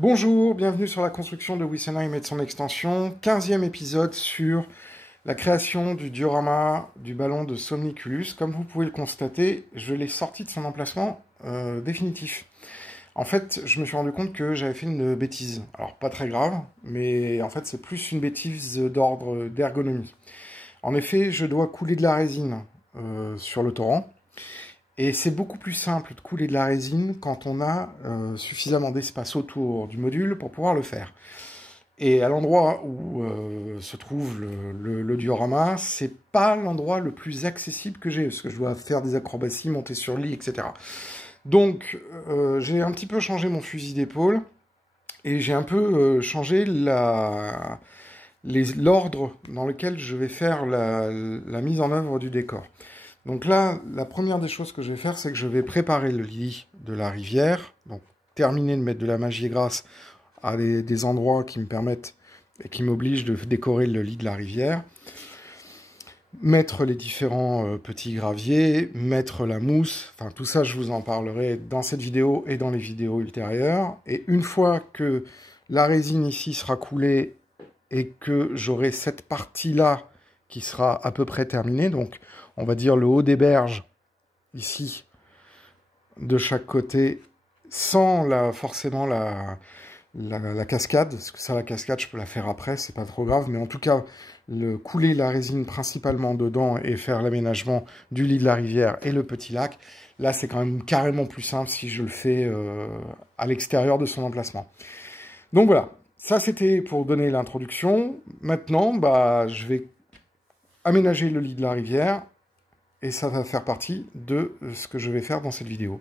Bonjour, bienvenue sur la construction de Wessenheim et de son extension. 15e épisode sur la création du diorama du ballon de Somniculus. Comme vous pouvez le constater, je l'ai sorti de son emplacement définitif. En fait, je me suis rendu compte que j'avais fait une bêtise. Alors, pas très grave, mais en fait, c'est plus une bêtise d'ordre d'ergonomie. En effet, je dois couler de la résine sur le torrent. Et c'est beaucoup plus simple de couler de la résine quand on a suffisamment d'espace autour du module pour pouvoir le faire. Et à l'endroit où se trouve le diorama, c'est pas l'endroit le plus accessible que j'ai, parce que je dois faire des acrobaties, monter sur le lit, etc. Donc j'ai un petit peu changé mon fusil d'épaule, et j'ai un peu changé l'ordre dans lequel je vais faire la mise en œuvre du décor. Donc là, la première des choses que je vais faire, c'est que je vais préparer le lit de la rivière, donc terminer de mettre de la magie grasse à des endroits qui me permettent et qui m'obligent de décorer le lit de la rivière, mettre les différents petits graviers, mettre la mousse, enfin tout ça je vous en parlerai dans cette vidéo et dans les vidéos ultérieures. Et une fois que la résine ici sera coulée et que j'aurai cette partie-là qui sera à peu près terminée, donc on va dire le haut des berges, ici, de chaque côté, sans forcément la cascade, parce que ça, la cascade, je peux la faire après, c'est pas trop grave, mais en tout cas, couler la résine principalement dedans et faire l'aménagement du lit de la rivière et le petit lac, là, c'est quand même carrément plus simple si je le fais à l'extérieur de son emplacement. Donc voilà, ça c'était pour donner l'introduction. Maintenant, je vais aménager le lit de la rivière, et ça va faire partie de ce que je vais faire dans cette vidéo.